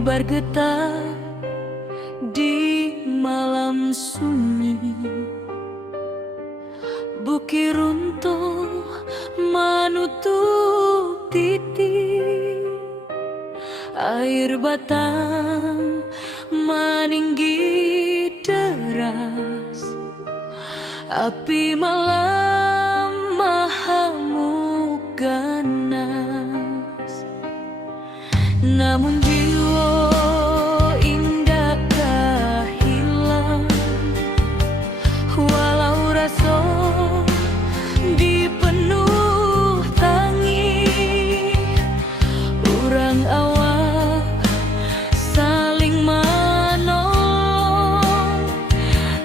bergetar di malam sunyi. Bukit runtuh menutup titik, air batang meninggi deras, api malam mahamuk ganas. Namun jiwa indakkah hilang, walau rasa dipenuh tangis. Urang awak saling menolong,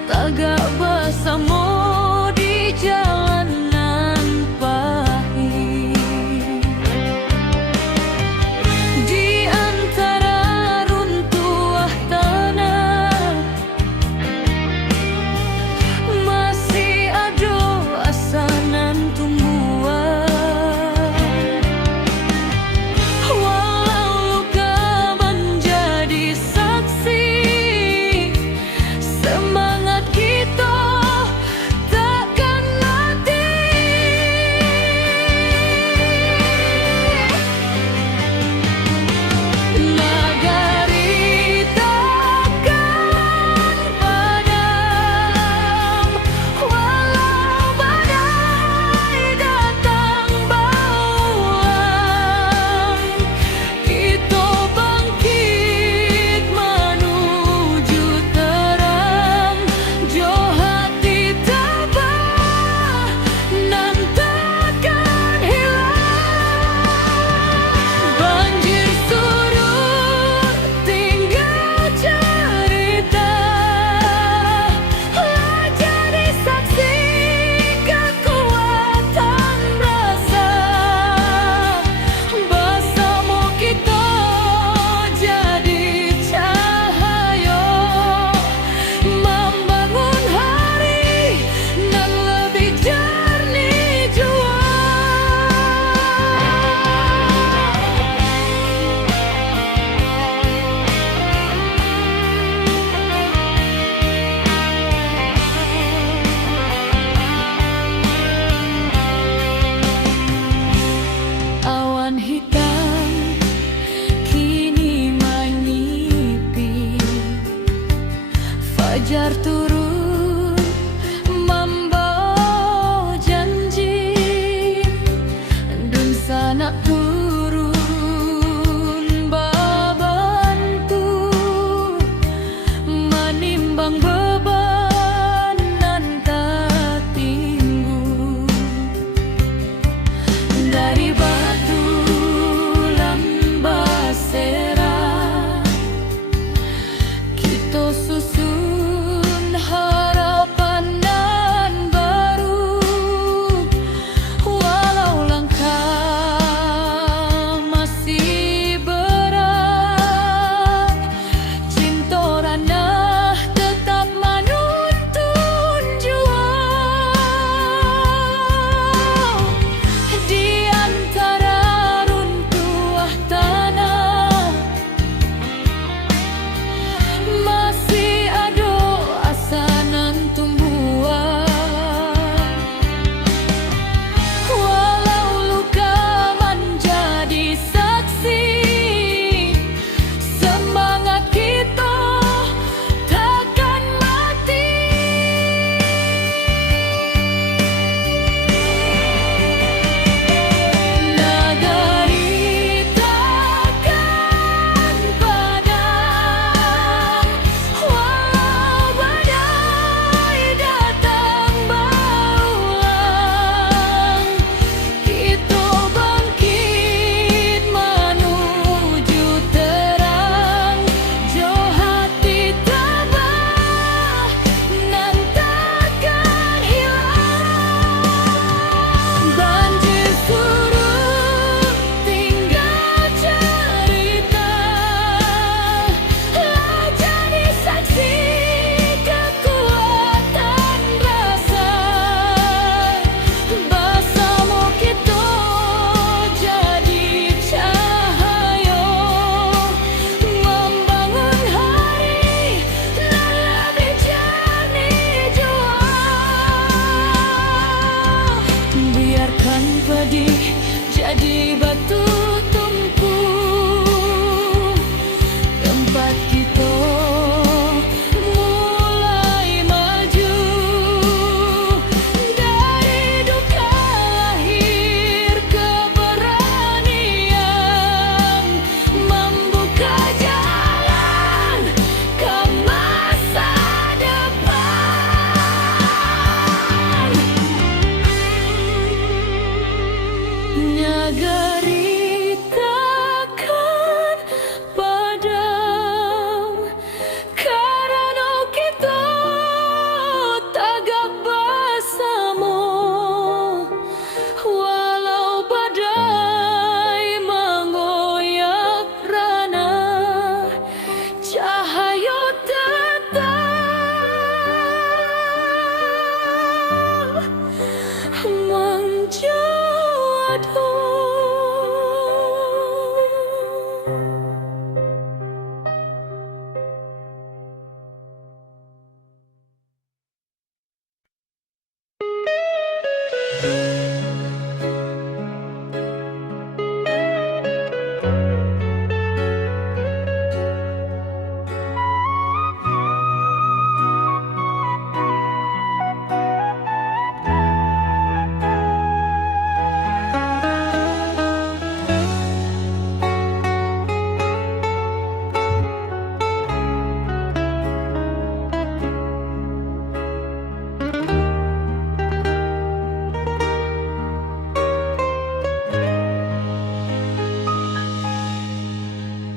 tagak bersama di jalanan pahit. Di antara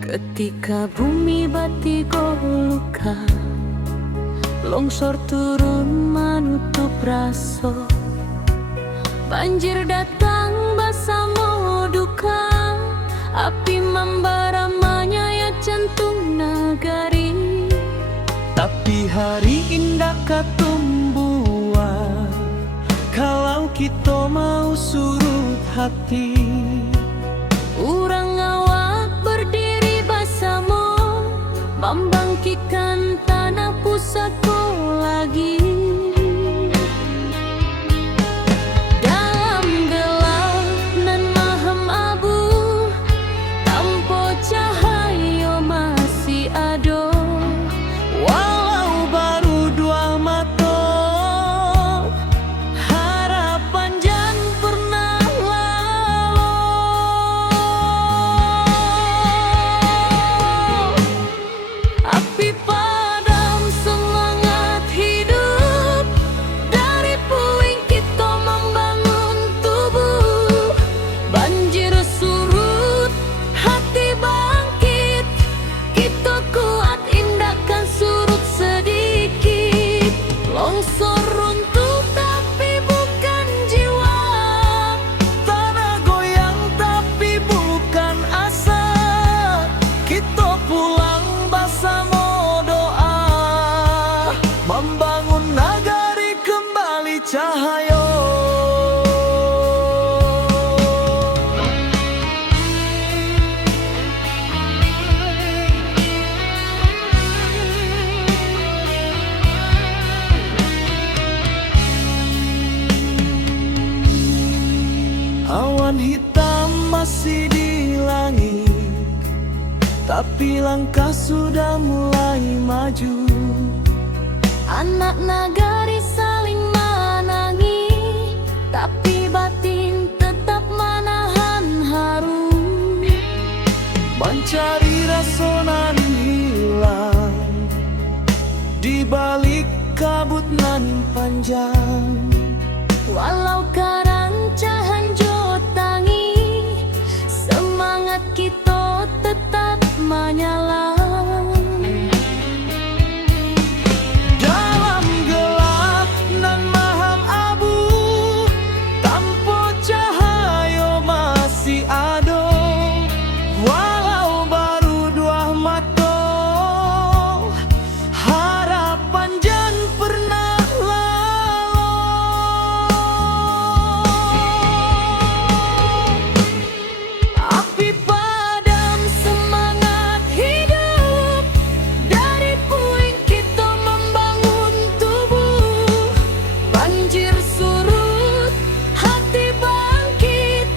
Ketika bumi batigo luka, longsor turun menutup raso, banjir datang bersama duka, api membara menyayat jantung nagari. Tapi hari indah katumbuhan, kalau kita mau surut hati. Urang awak berdiri bersama, membangkitkan tanah pusaka lagi. Dalam gelap nan mahem abu, tanpa cahaya masih ada. Walau baru dua mata, harapan jan pernah lalu. Api padam semangat hidup, dari puing kita membangun tubuh. Banjir surut, hati bangkit, kita kuat indahkan surut sedikit. Longsor runtuh tapi bukan jiwa, Tanah goyang tapi bukan asa. Kita pulang bersama doa, membangun nagari kembali cahaya. Awan hitam masih di langit, tapi langkah sudah mulai maju. anak nagari saling menangi, tapi batin tetap menahan haru. Mencari rasa nan hilang di balik kabut nan panjang. Walau karancahan jotangi, semangat kita tetap menyala. Dalam gelap nan mahem abu, tanpa cahaya masih ada. Walau baru dua mata, harapan jan pernah lalu. Api padam semangat hidup, dari puing kita membangun tubuh. Banjir surut, hati bangkit,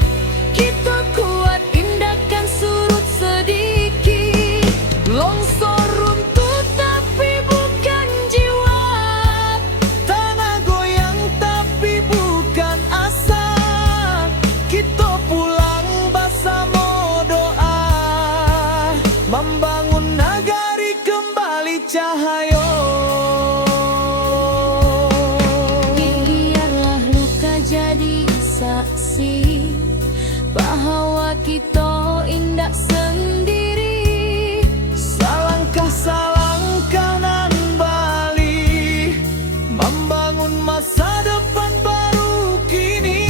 kita kuat indahkan surut sedikit. Longsor runtuh tapi bukan jiwa, Tanah goyang tapi bukan asa. Kita pulang bersama doa, membangun nagari kembali cahaya. biarlah luka jadi saksi bahwa kita indah sendiri. Salangkah nan bali, membangun masa depan baru kini.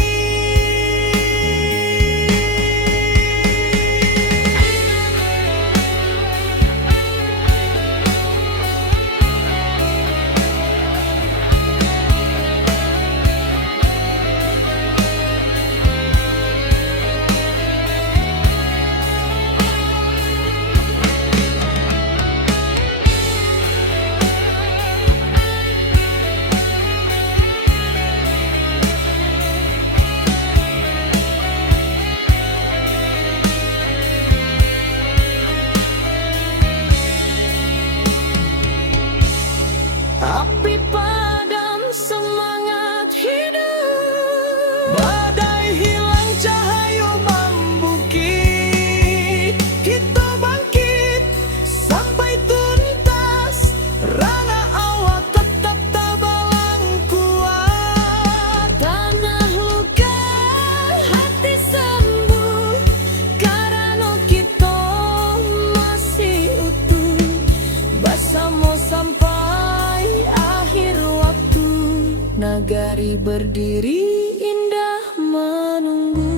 nagari berdiri indah menunggu.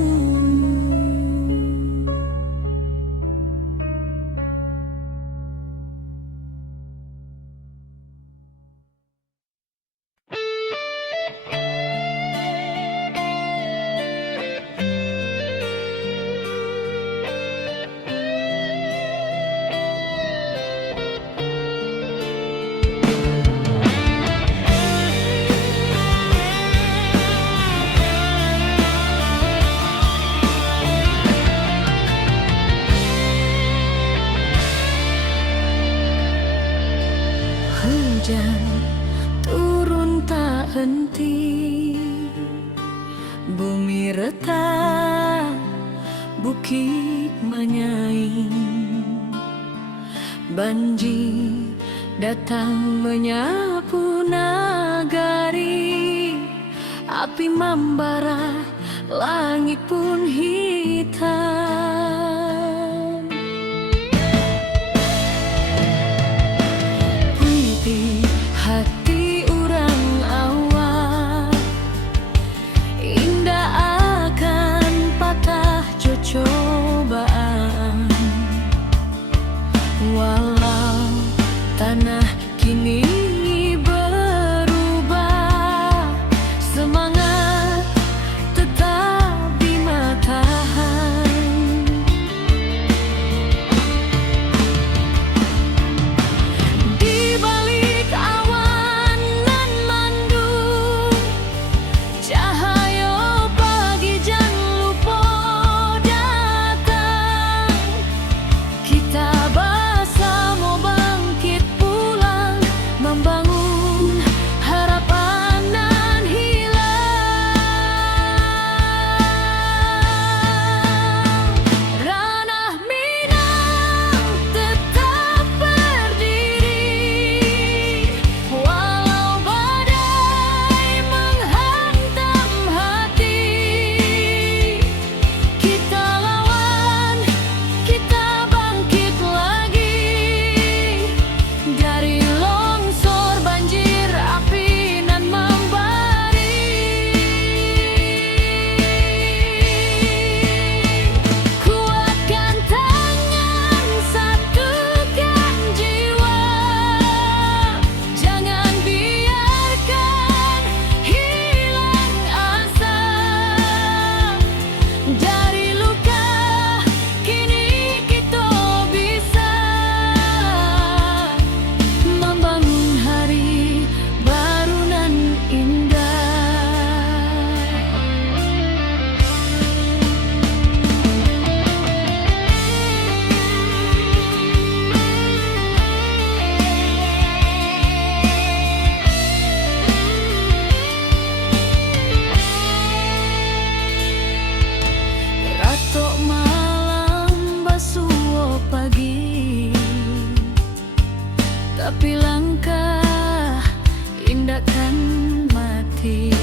Hujan turun tak henti, bumi retak, bukit menyaing. Banjir datang menyapu nagari, api membara, langit pun hitam. Hati orang awam indah akan patah cobaan, walau tanah kini berubah, semangat tetap di matahari. Di balik awan nan mendung, cahaya pagi jangan lupa datang. Kita bersama bangkit pulang, membangun harapan nan hilang. Ranah Minang tetap berdiri, walau badai menghantam hati. Kita lawan, kita bangkit lagi, dari longsor banjir api nan membari. Kuatkan tangan, satukan jiwa, jangan biarkan hilang asa. Dari luka kini kita bisa membangun hari baru nan indah. Ratok malam basuh pagi, tapi langkah indahkan mati.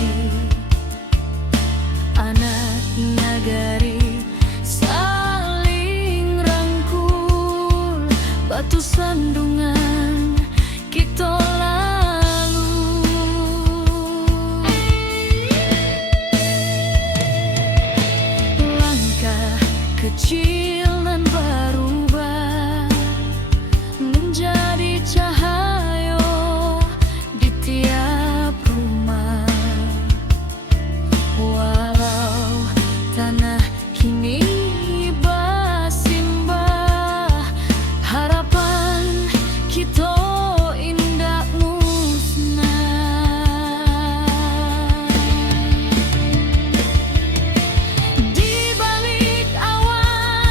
Anak nagari saling rangkul, batu sandungan kita lalu. Langkah kecil dan berubah menjadi cahaya di tiap rumah, walau tanah kini bersimbah, harapan kita indah musnah. Di balik awan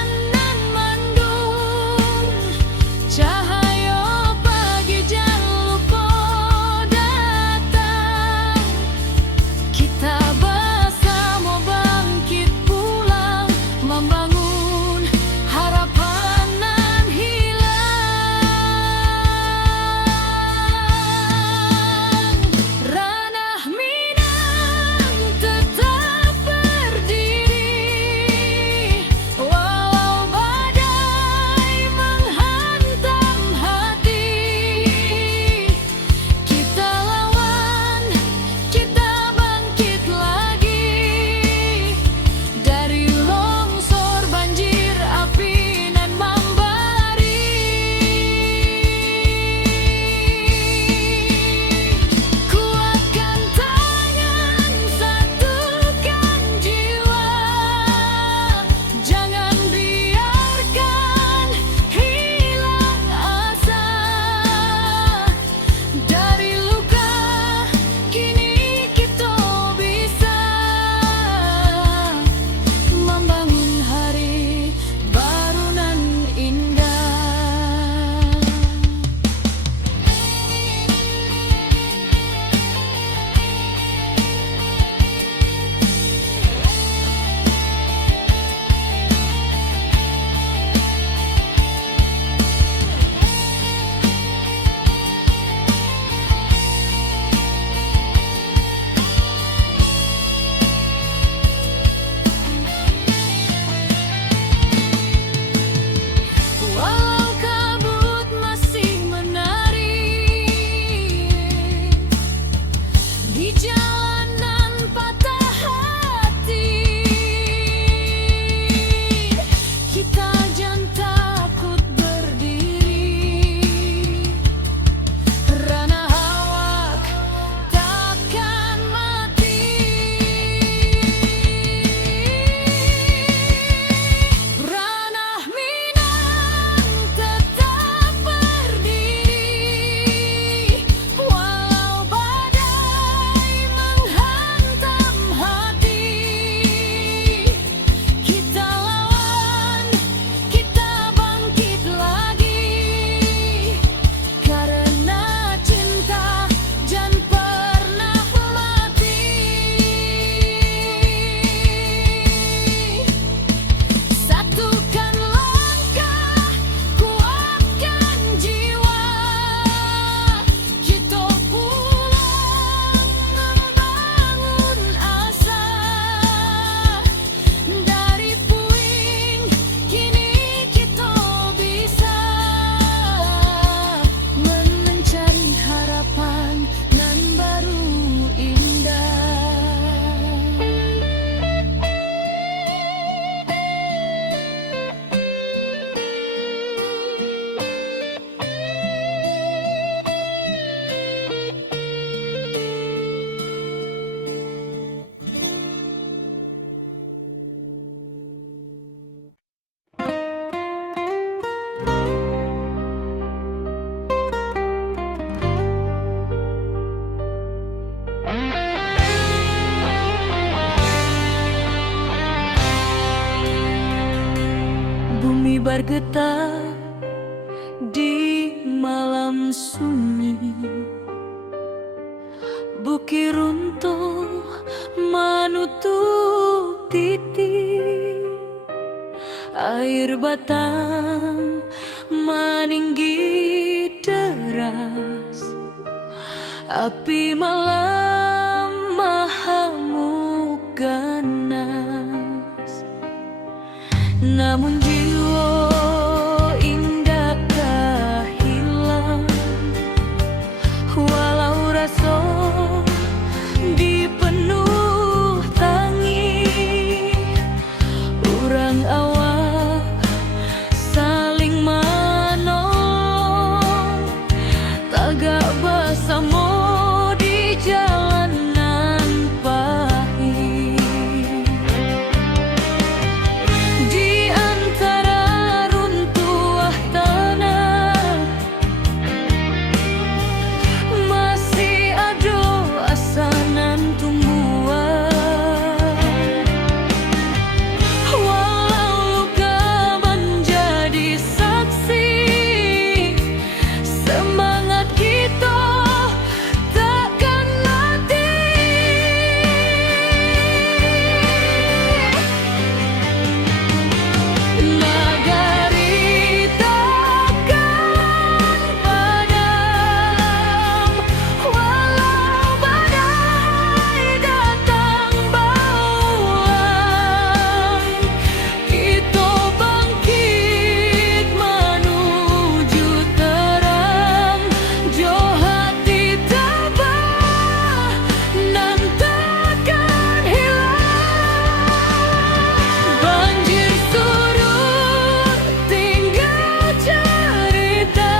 bergetar di malam sunyi. Bukit runtuh menutup titik, air batang meninggi deras, api malam mahamuk ganas. Namun jiwa indakkah hilang, walau rasa dipenuh tangi. Urang awak saling menolong, tagak bersama di jalanan pahit. Di antara runtuh tanah masih ada asanan tumbuhan, walau luka menjadi saksi, semangat kita takkan mati. Nagari takkan padam, walau badai datang bauan. Kita bangkit menuju terang, jo hati tabah nan takkan hilang. Banjir surut tinggal cerita,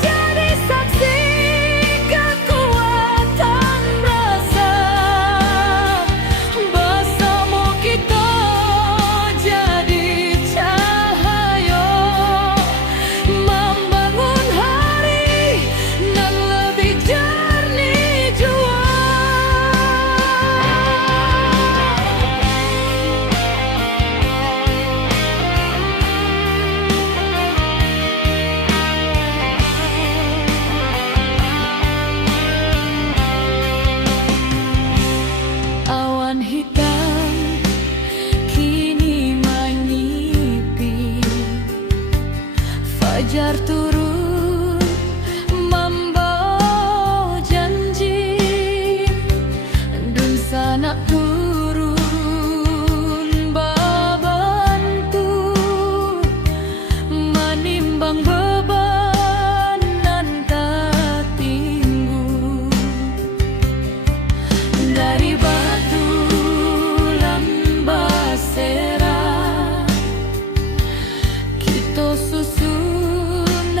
jadi saksi kekuatan rasa. Bersama kita jadi cahaya, membangun hari nan lebih jernih jua. Awan hitam kini menyipi, fajar turun membawa janji, dan sanak turun membantu, menimbang beban nan tak tinggu. Dari batu lambasera kita susun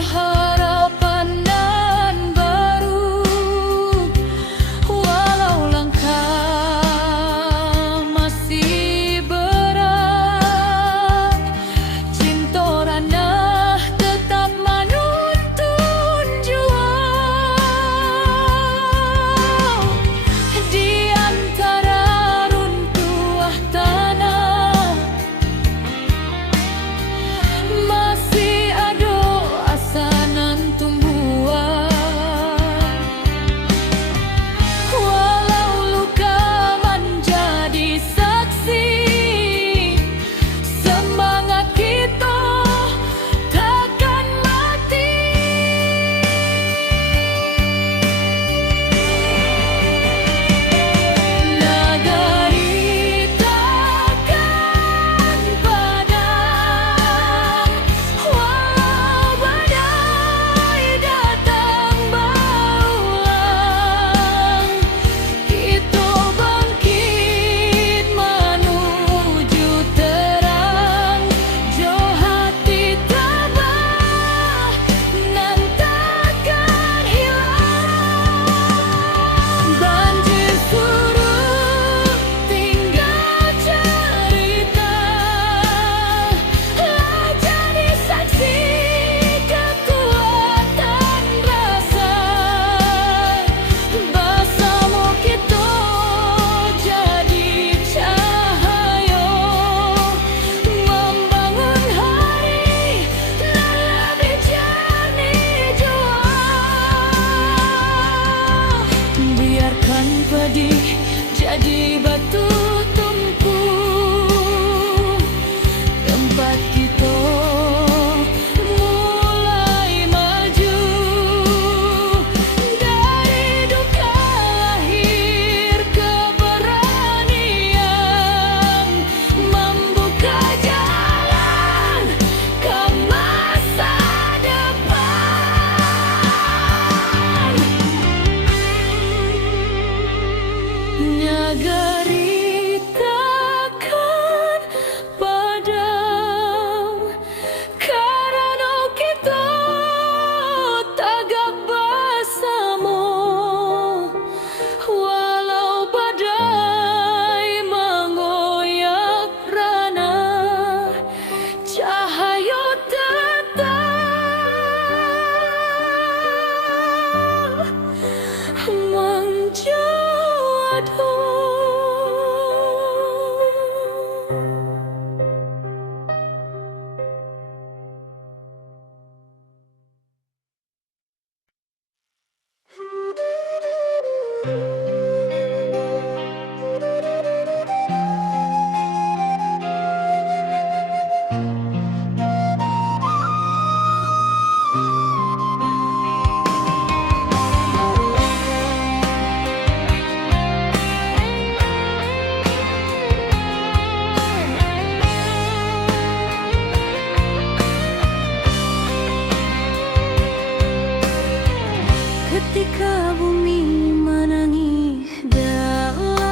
Ketika bumi menangis dalam,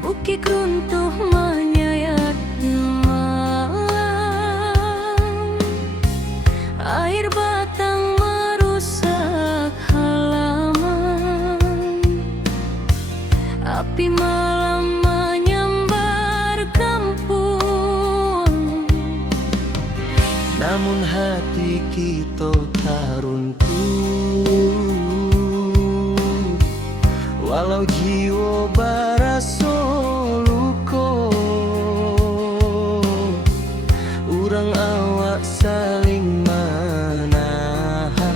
bukit runtuh menyayat malam, air batang merusak halaman, api malam menyambar kampung. Namun hati kita tak runtuh, walau jiwa barasa luka. Urang awak saling menahan,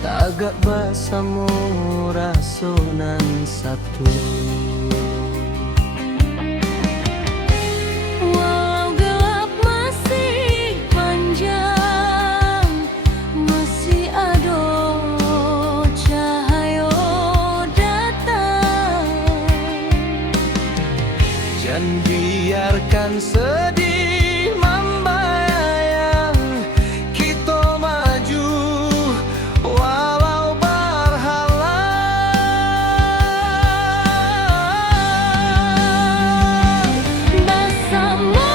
tagak bersama rasonan satu. Dan biarkan sedih membayang, kita maju walau berhalang. Bersama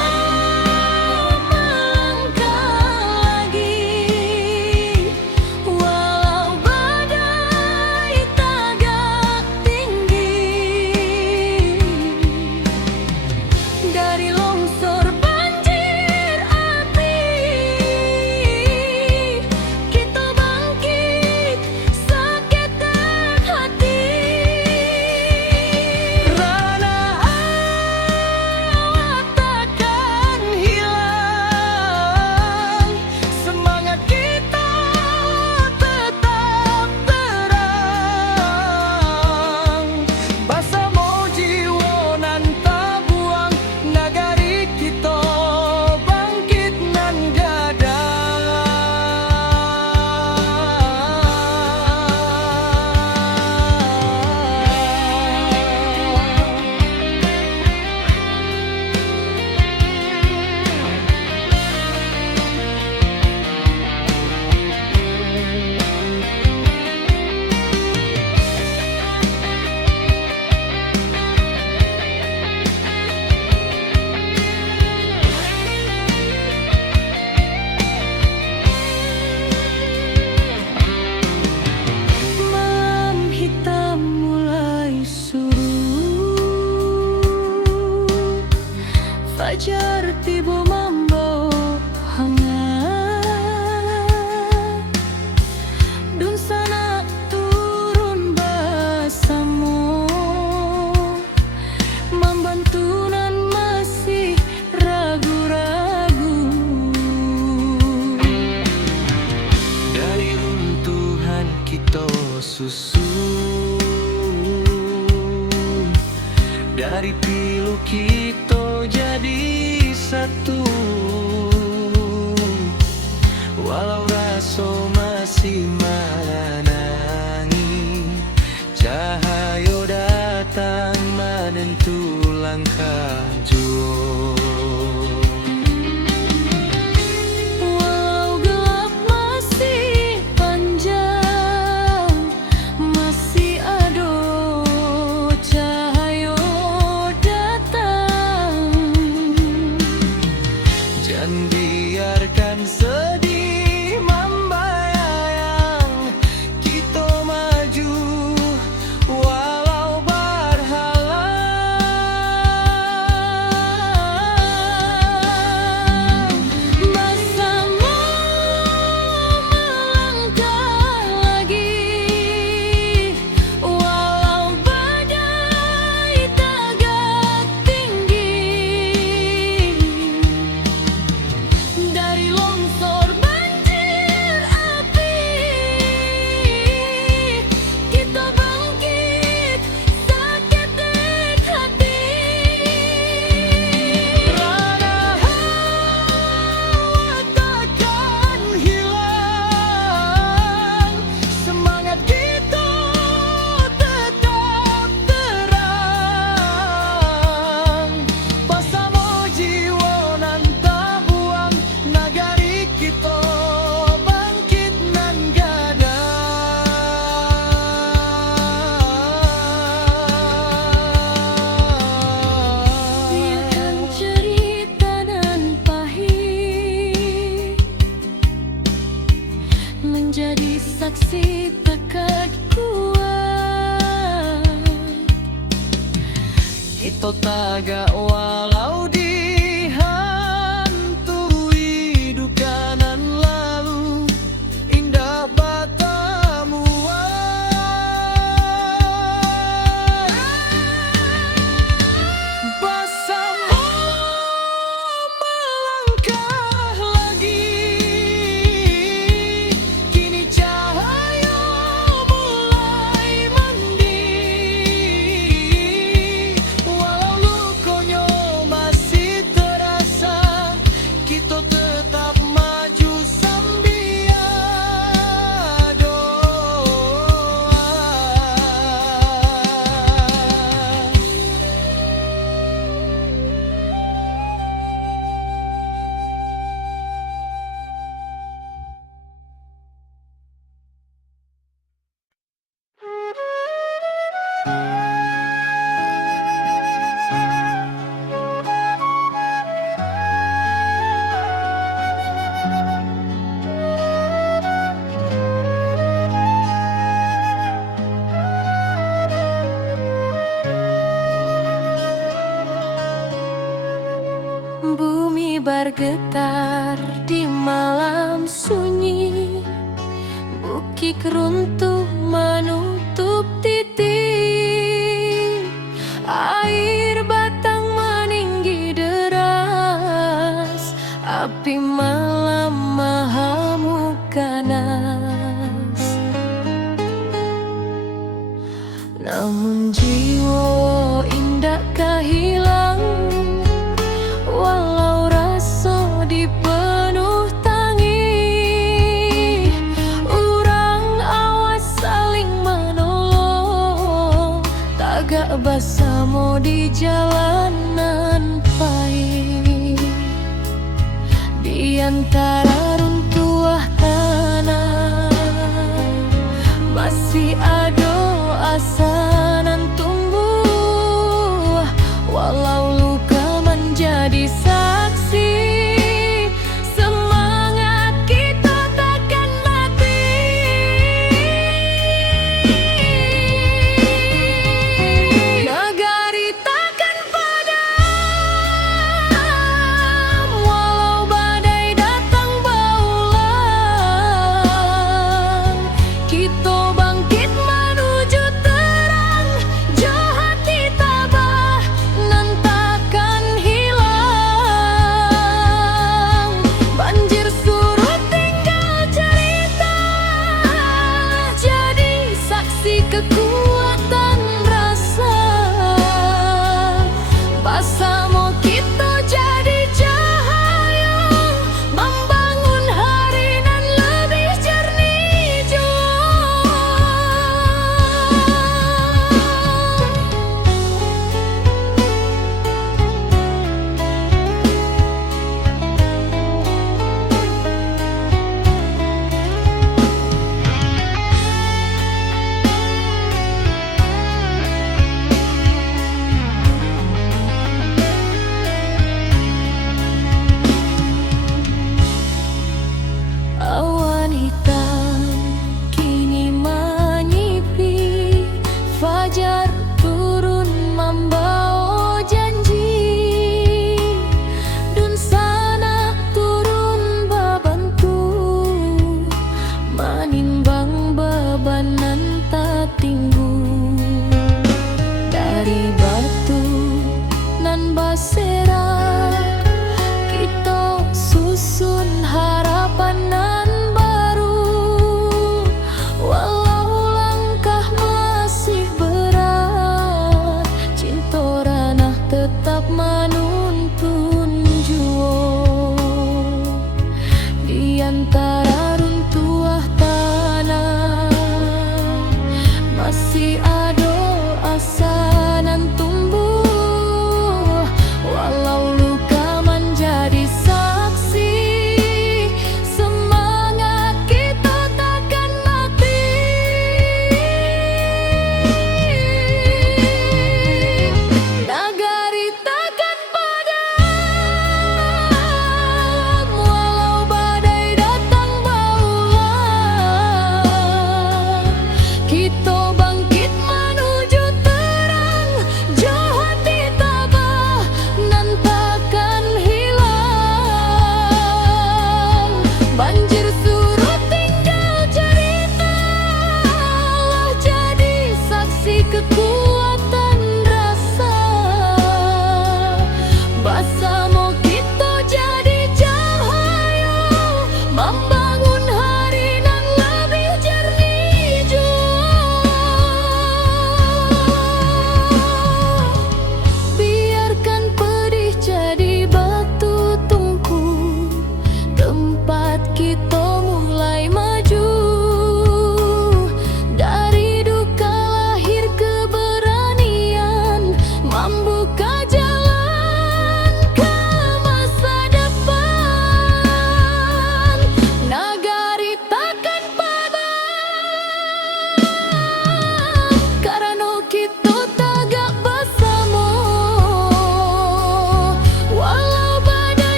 melangkah lagi, walau badai tagak tinggi. Dari longsor banjir api, kita bangkit seketek hati. Rana awak takkan hilang, semangat kita tetap terang. Bersama jiwa nan tak buang, nagari kita bangkit nan gadang. Malam hitam mulai surut, fajar tiba membawa hangat, dun sana turun bersama, membantu nan masih ragu-ragu. Dari runtuhan kita susun, dari pilu kita jadi satu. Walau rasa masih menangi, cahaya datang menentu langkah jua. Walau gelap masih panjang, masih ada cahaya menjaga walau dihantui duka nan lalu indah batamu. Bersama melangkah lagi, kini cahaya mulai mending. Walau lukonya masih terasa, kita tetap maju sambil doa. Bumi bergetar di malam sunyi, bukit runtuh menutup titik, air batang meninggi deras, api malam mengamuk ganas. Namun jiwa indah kehilang, walau rasa dipenuh tangi, urang awas saling menolong, tagak bersama di jalanan pahit. Di antara runtuhan tanah masih ada asa nan tumbuh, walau luka menjadi saksi, semangat kita takkan mati. Negari takkan padam, walau badai datang berulang, kita bangkit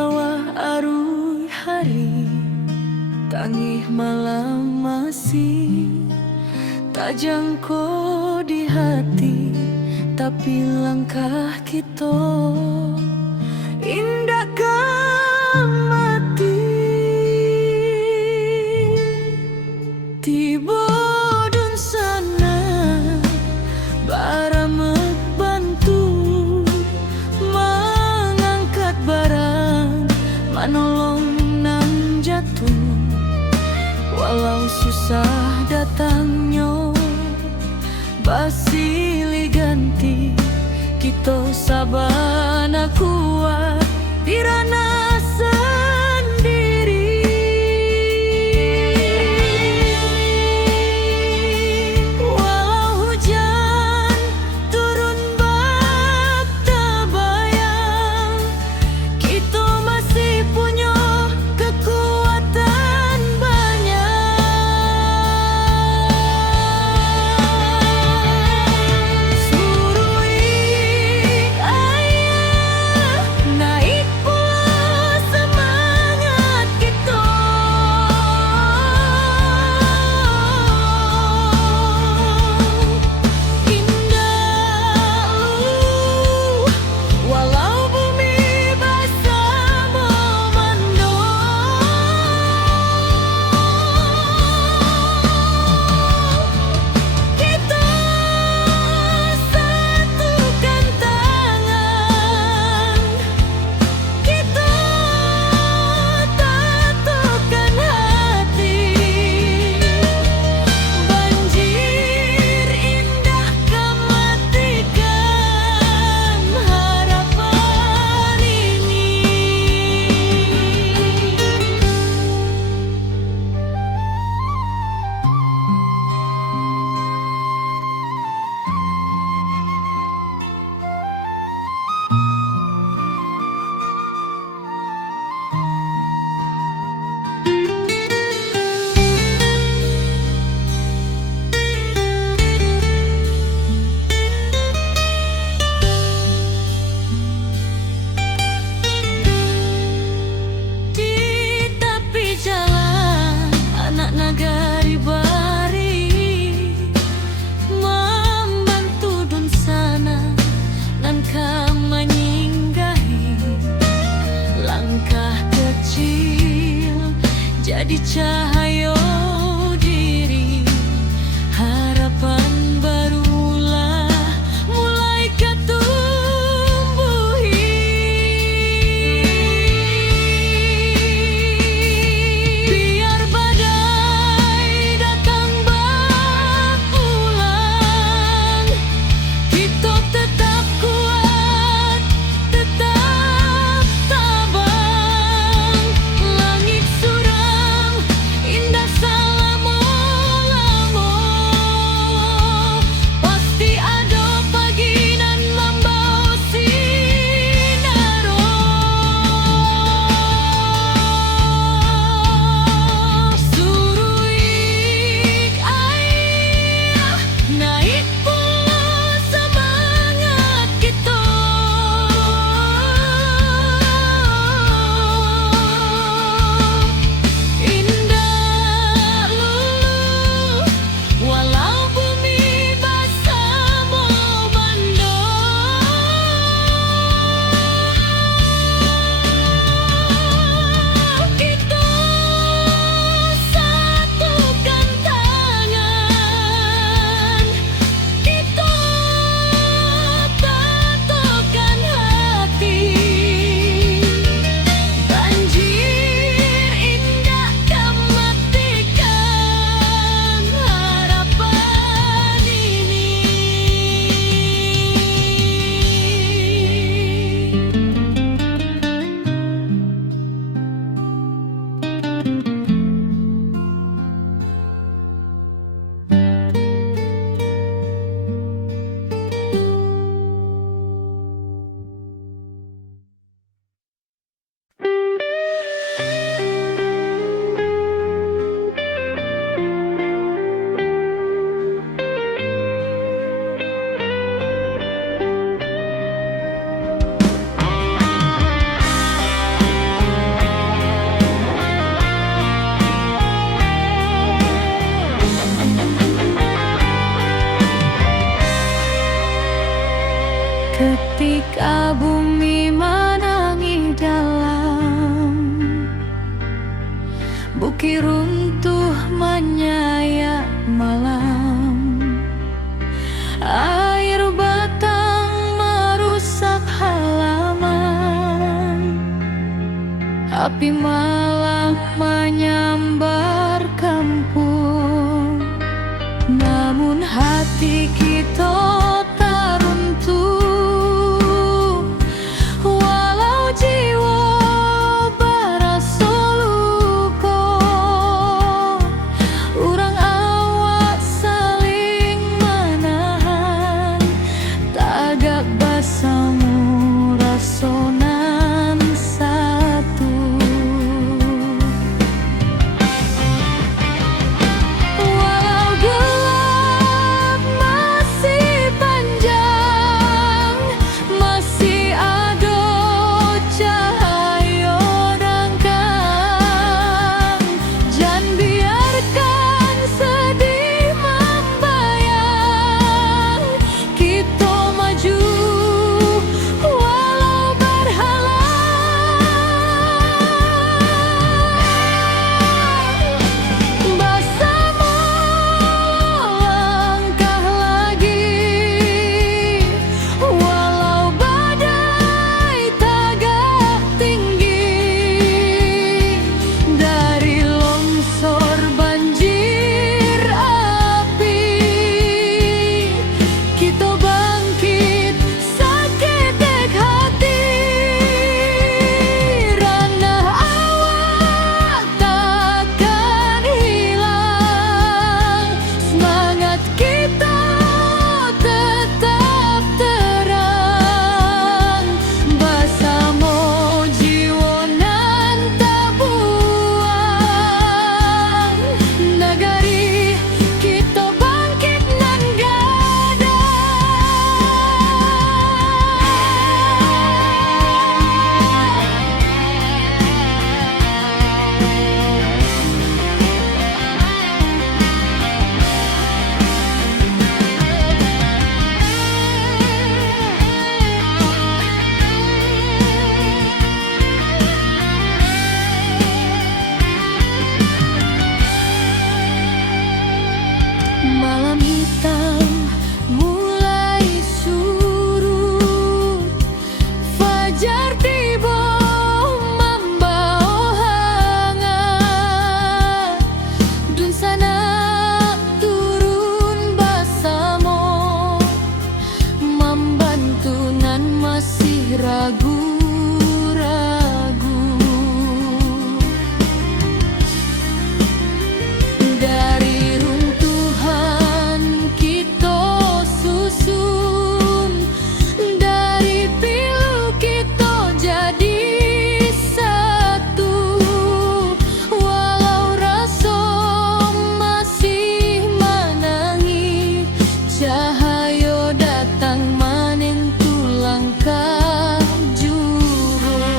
bawah arus hari, tangih malam masih tak jangkau di hati, tapi langkah kita indahkan mati. Tiba dun sana baramek bantu mengangkat barang, manolong nan jatuh. Walau susah datangnya basili ganti, kita sabana kuat dirana sendiri. Walau hujan turun bak tabayang, kita masih punya kekuatan banyak. Surui ayah naik pula semangat kita. Indah walau bumi basah memandung, kita satukan tangan, kita tatukan hati. Banjir indah kematikan harapan ini. Di tepi jalan anak nagari bari membantu dun sana nan menyinggahi. Langkah kecil jadi cahaya diri, harapan barulah mulai ketumbuhi. Biar badai datang berulang, kita tetap kuat, tetap tabang. Langit suram indah tapi malah menyambar kampung. Namun hati kita tak runtuh, walau jiwa berasa luka. Urang awak saling menahan, tagak basamu rasonan satu. Walau gelap masih panjang, masih ada cahaya dangkang. Jangan biarkan sedih membayang, kita maju walau berhalang. Bersama langkah lagi, walau badai tagak tinggi. Dari longsor banjir api, kita bangkit saketek hati. Ranah awak takkan hilang, semangat kita tetap terang. Bersama jiwa nan tak buang, negari kita bangkit nan malam hitam mulai surut, fajar tiba membawa hangat. Dun sana turun bersama, membantu nan masih ragu-ragu. Dari runtuhan kita susun, dari pilu kita jadi satu. Walau rasa masih menangi, cahaya datang menentu langkah juru.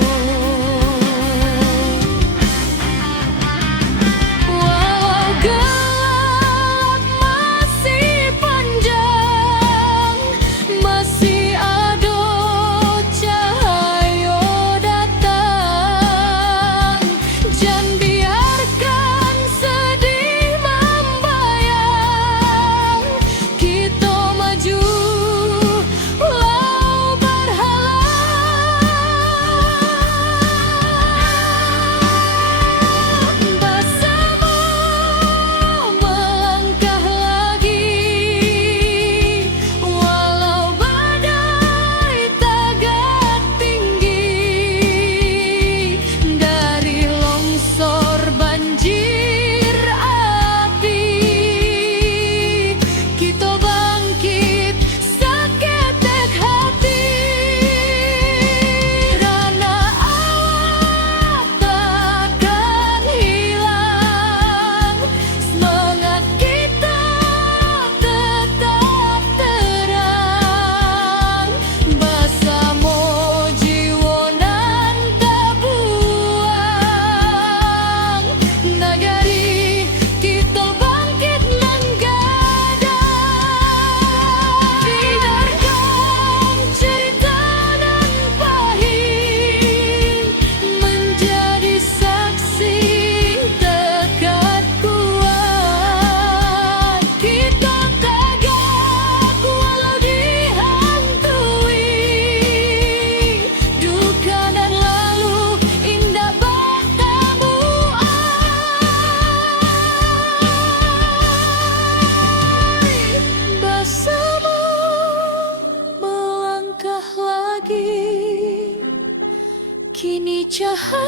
Walau gelap masih panjang, masih ada cahaya datang. Jangan biarkan sedih membayang, kita maju walau berhalang. Bersama melangkah lagi, walau badai tagak tinggi. Dari longsor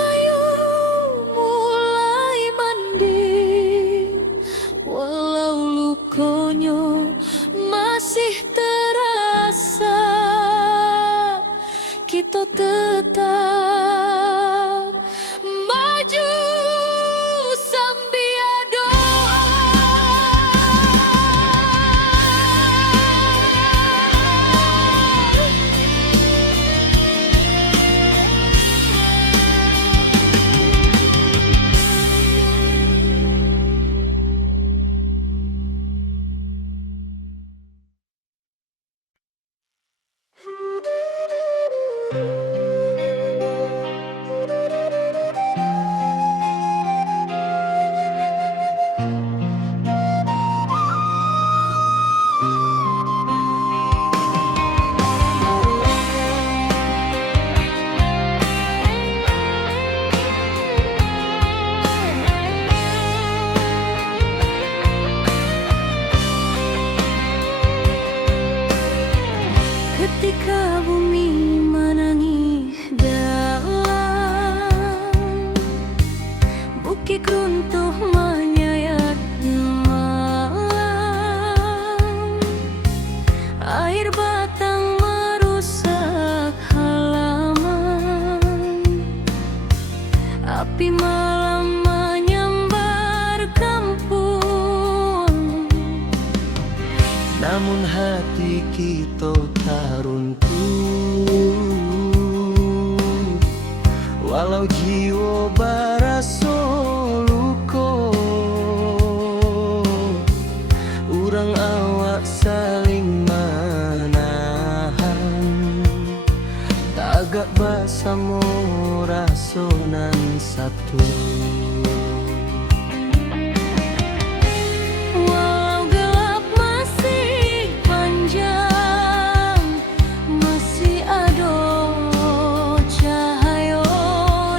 Ayu mulai mending, walau lukonya masih terasa, kita tetap maju sambil doa. Ketika bumi menangis dalam, bukit runtuh menyayat malam, air batang merusak halaman, api malam menyambar kampung. Namun hati kita tak runtuh, walau jiwa barasa luka. Urang awak saling menahan, tagak bersama rasonan satu. Walau gelap masih panjang, masih ada cahaya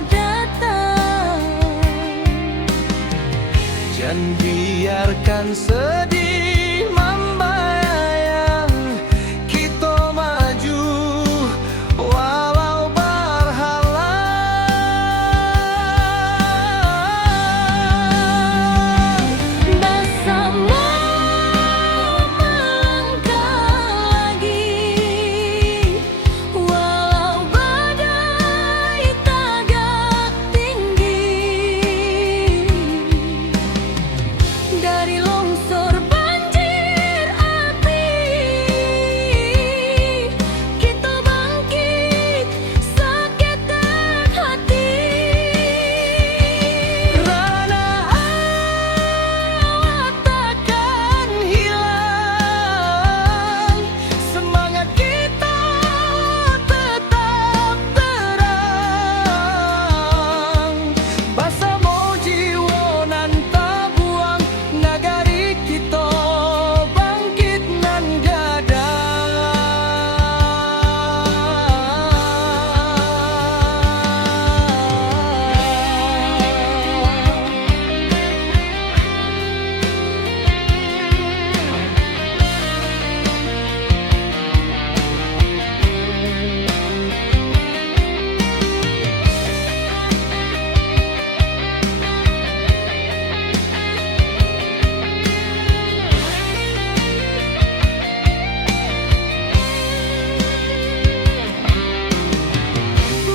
datang. Jangan biarkan sedih membayang, kita maju walau berhalang. Bersama melangkah lagi, walau badai tagak tinggi. Dari longsor banjir api, kita bangkit seketek hati. Rana awak takkan hilang, semangat kita tetap terang. Bersama jiwa nan tak buang, nagari kita bangkit nan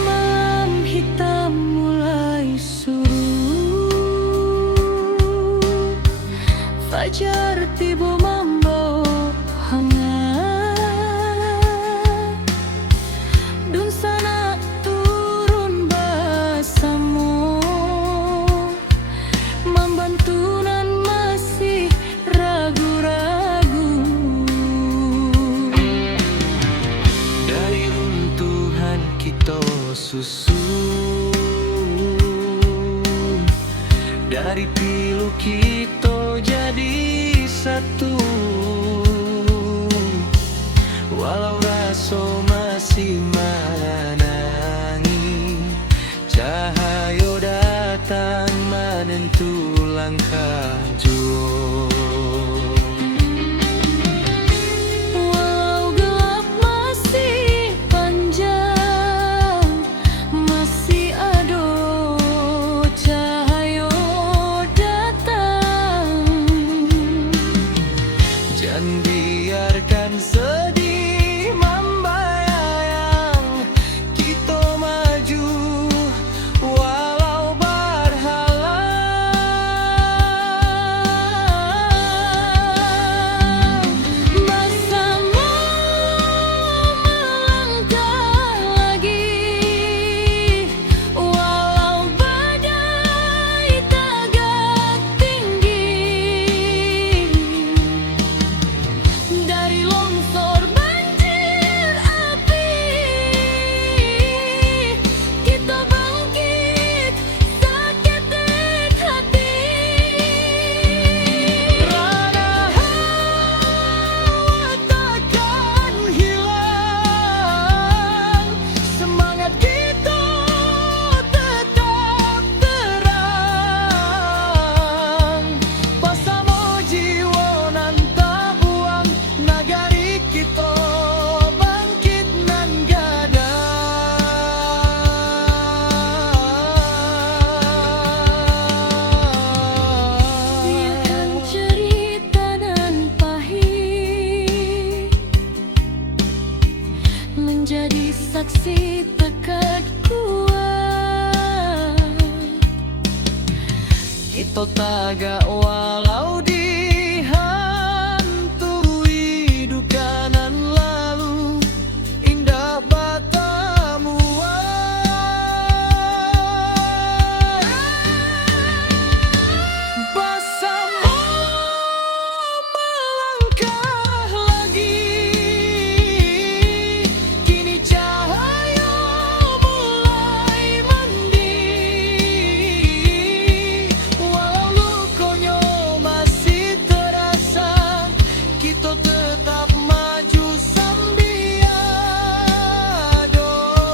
Malam hitam mulai surut, fajar tiba membawa hangat. Dun sana turun bersama, membantu nan masih ragu-ragu. dari runtuhan kita susun, dari pilu kita jadi satu. Walau rasa masih menangi, cahaya datang menentu langkah jua. Walau gelap masih panjang, masih ada Ito taga walau dihantui dukanan lalu indah batamu bersama melangkah lagi kini cahaya mulai mending walau lukonya masih terasa kita tetap maju sambil doa.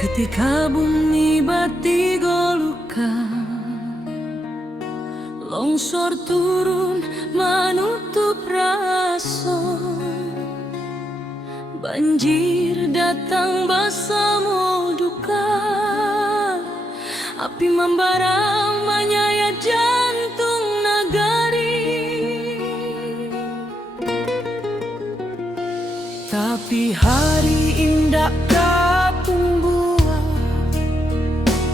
Ketika bumi bati golukan, longsor turun menutup rasa, banjir datang bersama duka, api membara menyayat jantung nagari. Tapi hari indah kapung buah,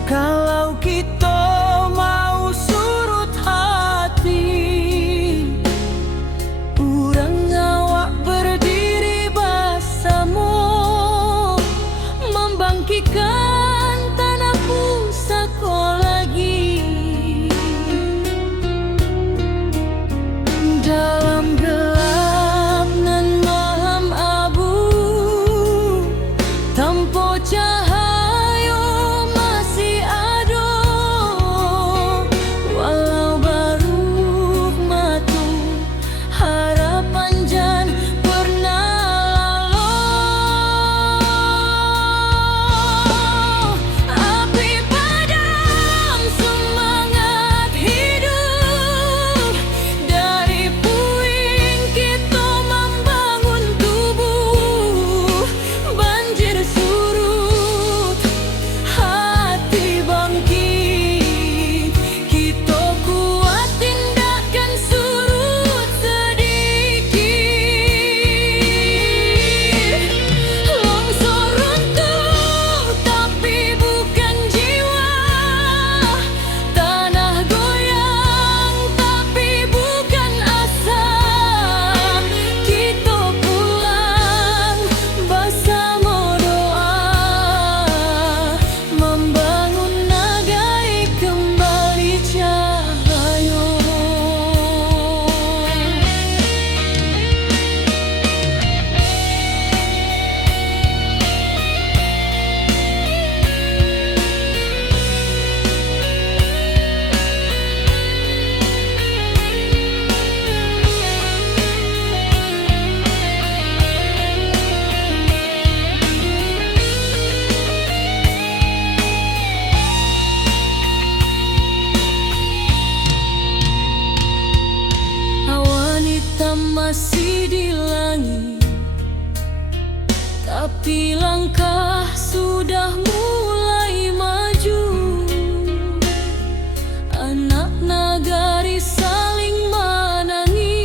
kalau kita mau surut hati, urang ngawak berdiri bersama, membangkitkan tanah pusaka lagi. Dalam gelap nan malam abu, tanpa cahaya masih ada, walau baru matu harapan jan pernah lalu. Api padam semangat hidup, dari puing kita membangun tubuh, banjir surut hati bangkit, kita kuat tindakan surut sedikit. Longsor runtuh tapi bukan jiwa, tanah goyang tapi bukan asa, kita pulang bersama doa, membangun nagai kembali cahaya. Awan hitam masih di langit, tapi langkah sudah mulai maju. Anak nagari saling menangis,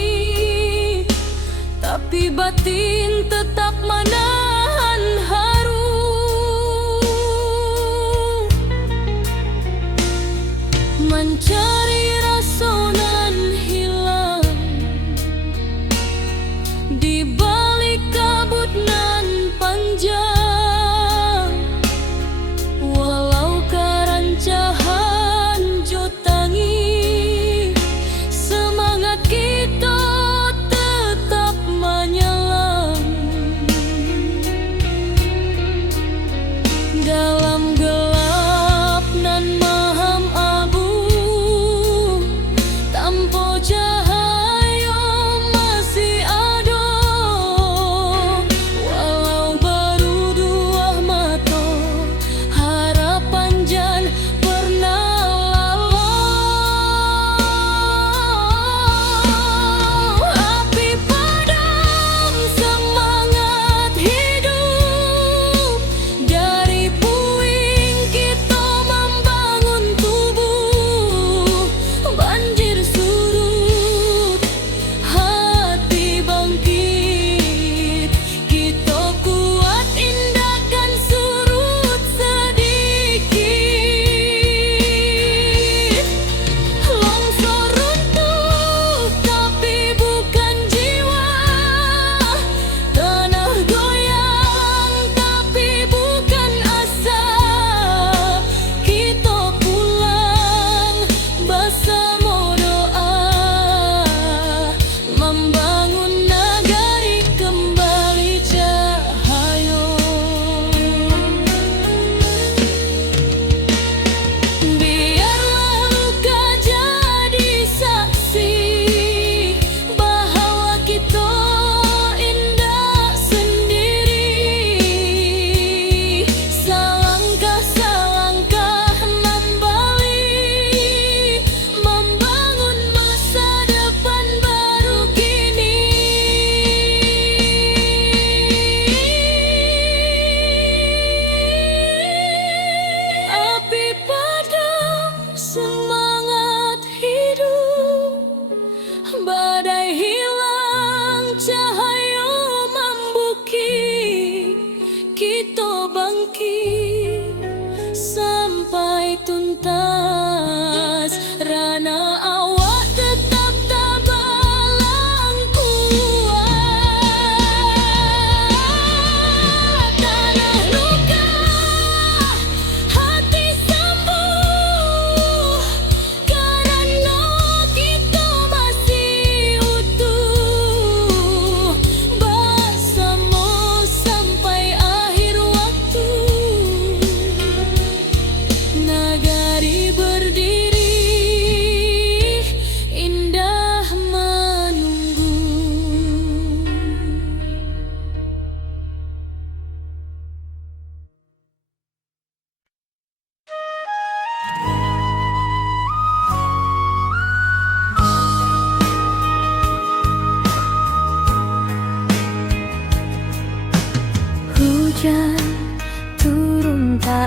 tapi batin tetap menahan haru. Mencari rasa nan hilang di balik kabut nan panjang, walau karancahan jotangi, semangat kita tetap menyelam.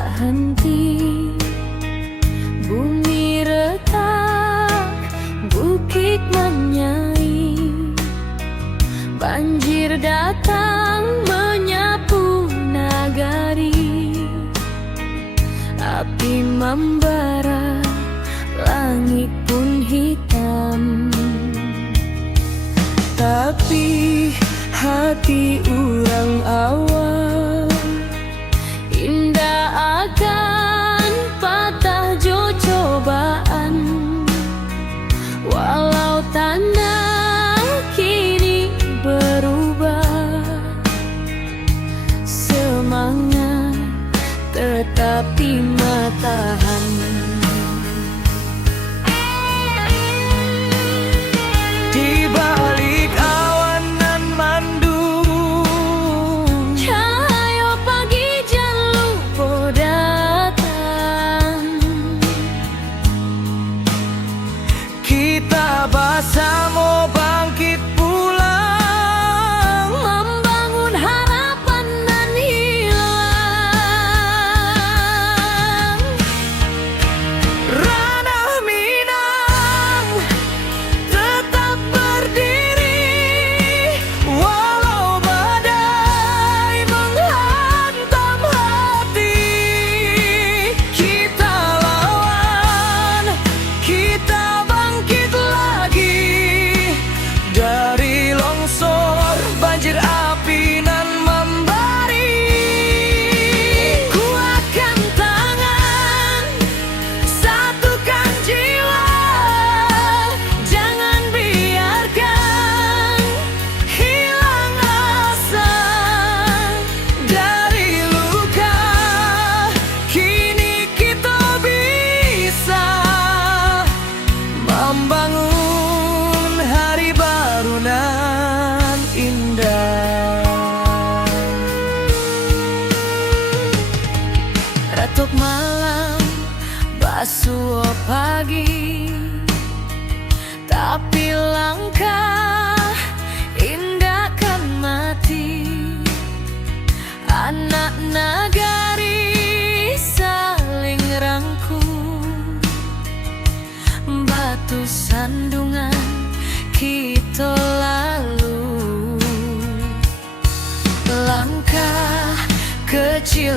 tak henti. Bumi retak, bukit menyai, banjir datang menyapu nagari. Api membara, langit pun hitam. Tapi hati urang awal indah akan patah jo cobaan. Walau tanah kini berubah, semangat tetap tahan. Di balik awan nan mandung, Cahaya pagi jan lupa datang. kita bersama bangkit pulang, Membangun harapan nan hilang. ranah Minang tetap berdiri, walau badai menghantam hati. Kita lawan, kita bangkit lagi dari longsor, banjir api nan membari. Kuatkan tangan, satukan jiwa, jangan biarkan hilang asa. Dari luka kini kita bisa membangun hari baru nan indah. Ratuk malam, basuh pagi, tapi langkah indah kan mati. Anak nagari saling rangkul, batu sandungan kita lalu. Langkah kecil